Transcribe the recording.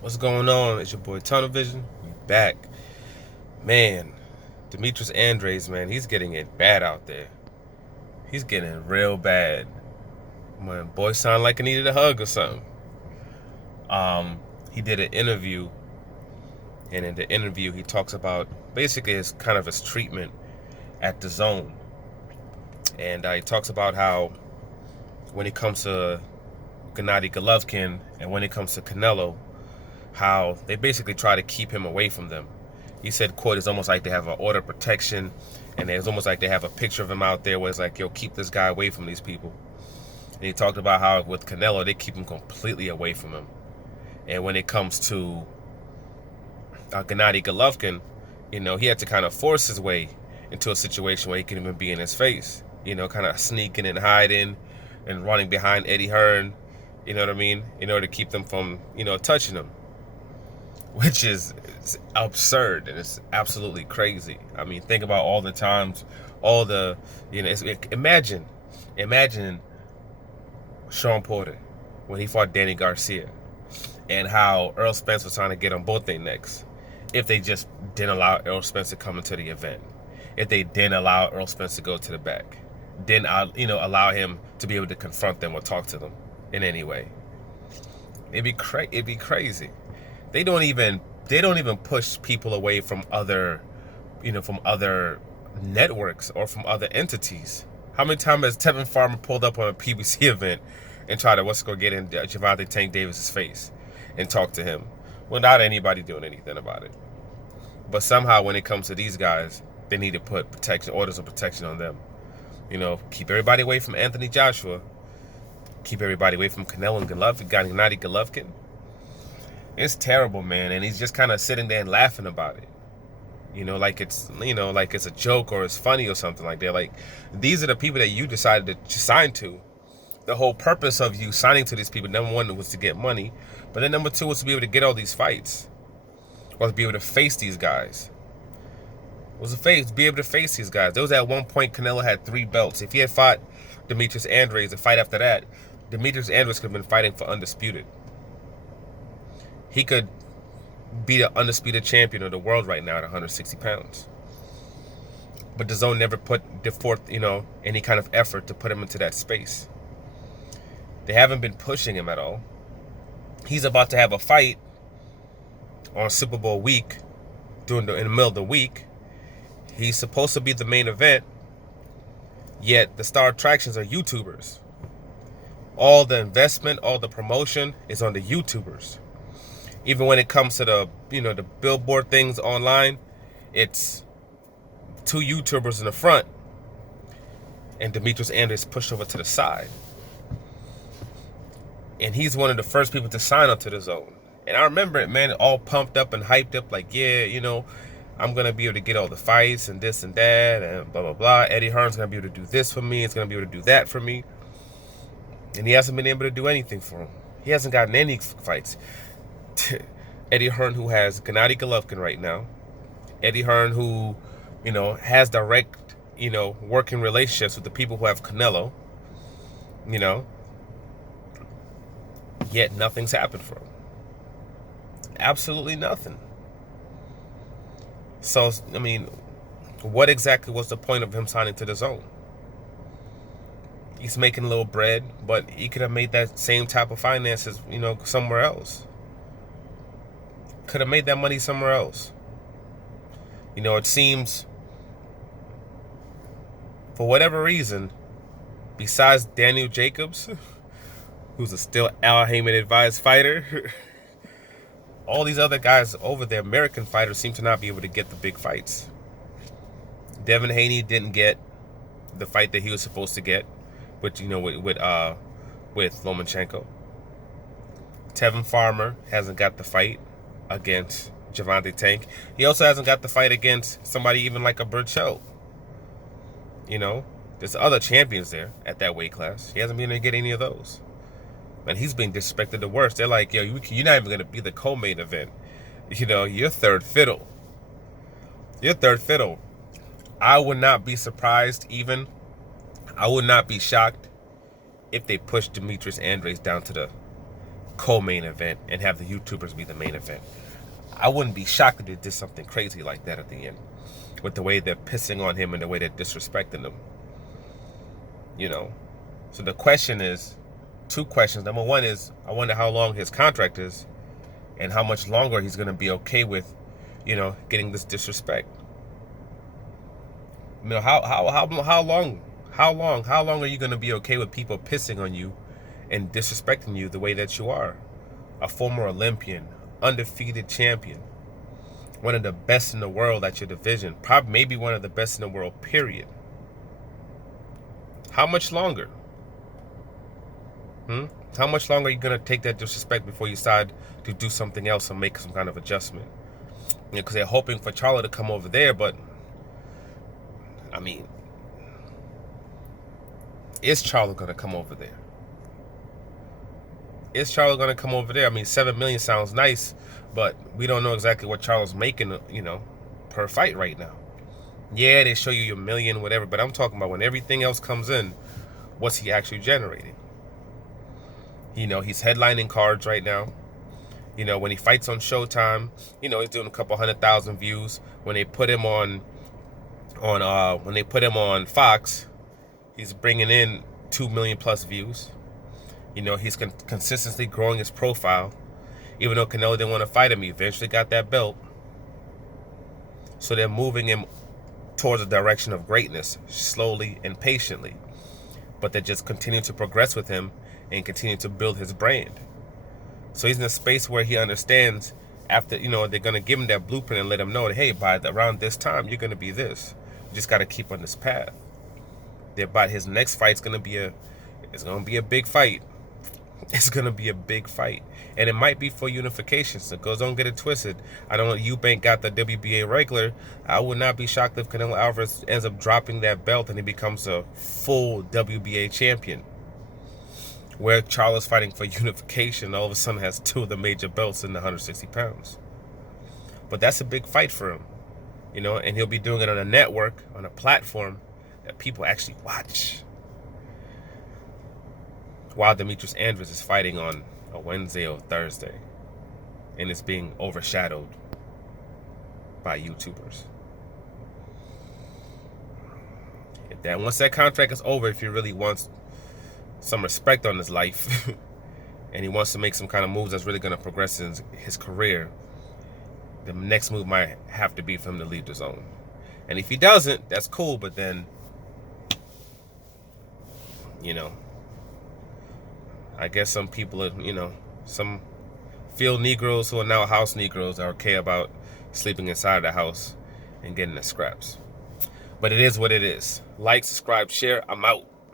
What's going on? It's your boy Tunnel Vision. We back. Man, Demetrius Andres, man, he's getting it bad out there. He's getting it real bad. My boy sound like he needed a hug or something. He did an interview, and in the interview he talks about basically his treatment at the DZON. And he talks about how when it comes to Gennady Golovkin and when it comes to Canelo, how they basically try to keep him away from them. He said, quote, it's almost like they have an order of protection, and it's almost like they have a picture of him out there where it's like, yo, keep this guy away from these people. And he talked about how with Canelo, they keep him completely away from him. And when it comes to Gennady Golovkin, he had to kind of force his way into a situation where he can even be in his face, kind of sneaking and hiding and running behind Eddie Hearn, you know what I mean, in order to keep them from, touching him. Which is absurd and it's absolutely crazy. I mean, think about all the times, all the, imagine Sean Porter when he fought Danny Garcia and how Earl Spence was trying to get on both their necks if they just didn't allow Earl Spence to come into the event, if they didn't allow Earl Spence to go to the back, didn't allow him to be able to confront them or talk to them in any way. It'd be crazy. They don't even push people away from other networks or from other entities. How many times has Tevin Farmer pulled up on a PBC event and tried to get in Gervonta Tank Davis's face and talk to him without anybody doing anything about it? But somehow when it comes to these guys, they need to put orders of protection on them. Keep everybody away from Anthony Joshua. Keep everybody away from Canelo and Gennady Golovkin. It's terrible, man, and he's just kind of sitting there and laughing about it. Like it's a joke or it's funny or something like that. Like, these are the people that you decided to sign to. The whole purpose of you signing to these people, number one, was to get money, but then number two was to be able to get all these fights, or to be able to face these guys. Be able to face these guys. There was at one point Canelo had 3 belts. If he had fought Demetrius Andres, the fight after that, Demetrius Andres could have been fighting for undisputed. He could be the undisputed champion of the world right now at 160 pounds. But DZON never put forth, any kind of effort to put him into that space. They haven't been pushing him at all. He's about to have a fight on Super Bowl week, in the middle of the week. He's supposed to be the main event, yet the star attractions are YouTubers. All the investment, all the promotion is on the YouTubers. Even when it comes to the billboard things online, it's 2 YouTubers in the front and Demetrius Andres pushed over to the side. And he's one of the first people to sign up to the DZON. And I remember it, man, all pumped up and hyped up like, yeah, I'm going to be able to get all the fights and this and that and blah, blah, blah. Eddie Hearn's going to be able to do this for me. It's going to be able to do that for me. And he hasn't been able to do anything for him. He hasn't gotten any fights. Eddie Hearn, who has Gennady Golovkin right now. Eddie Hearn, who, has direct, working relationships with the people who have Canelo. Yet nothing's happened for him. Absolutely nothing. So, I mean, what exactly was the point of him signing to the DZON? He's making a little bread, but he could have made that same type of finances, somewhere else. Could have made that money somewhere else. It seems, for whatever reason, besides Daniel Jacobs, who's a still Al Heyman advised fighter, all these other guys over there, American fighters, seem to not be able to get the big fights. Devin Haney didn't get the fight that he was supposed to get, with Lomachenko. Tevin Farmer hasn't got the fight against Gervonta Tank. He also hasn't got the fight against somebody even like a Burchell. There's other champions there at that weight class. He hasn't been able to get any of those. And he's being disrespected the worst. They're like, yo, you're not even going to be the co-main event. You're third fiddle. You're third fiddle. I would not be surprised even. I would not be shocked if they pushed Demetrius Andres down to co-main event and have the YouTubers be the main event. I wouldn't be shocked if they did something crazy like that at the end, with the way they're pissing on him and the way they're disrespecting him. You know, so the question is, two questions. Number one is, I wonder how long his contract is, and how much longer he's gonna be okay with, you know, getting this disrespect. You know, how long are you gonna be okay with people pissing on you and disrespecting you the way that you are? A former Olympian, undefeated champion, one of the best in the world at your division, probably maybe one of the best in the world, period. How much longer? How much longer are you gonna take that disrespect before you decide to do something else and make some kind of adjustment? You know, because they're hoping for Charlo to come over there, but I mean, is Charlo gonna come over there? Is Charlo gonna come over there? I mean, 7 million sounds nice, but we don't know exactly what Charlo's making, you know, per fight right now. Yeah, they show you $1 million, whatever, but I'm talking about when everything else comes in, what's he actually generating? You know, he's headlining cards right now. You know, when he fights on Showtime, you know, he's doing a couple 100,000 views. When they put him on Fox, he's bringing in 2 million plus views. You know, he's consistently growing his profile. Even though Canelo didn't want to fight him, he eventually got that belt. So they're moving him towards a direction of greatness, slowly and patiently. But they just continue to progress with him and continue to build his brand. So he's in a space where he understands, after, you know, they're going to give him that blueprint and let him know that, hey, around this time, you're going to be this. You just got to keep on this path. But his next fight's going to be it's going to be a big fight. It's going to be a big fight. And it might be for unification. So don't get it twisted. I don't know, Eubank got the WBA regular. I would not be shocked if Canelo Alvarez ends up dropping that belt and he becomes a full WBA champion. Where Charlo's fighting for unification, all of a sudden has 2 of the major belts in the 160 pounds. But that's a big fight for him. You know, and he'll be doing it on a network, on a platform that people actually watch. While Demetrius Andrews is fighting on a Wednesday or Thursday. And it's being overshadowed by YouTubers. Once that contract is over, if he really wants some respect on his life and he wants to make some kind of moves that's really going to progress in his career, the next move might have to be for him to leave the zone. And if he doesn't, that's cool, but then, you know, I guess some people are, you know, some field Negroes who are now house Negroes are okay about sleeping inside the house and getting the scraps. But it is what it is. Like, subscribe, share. I'm out.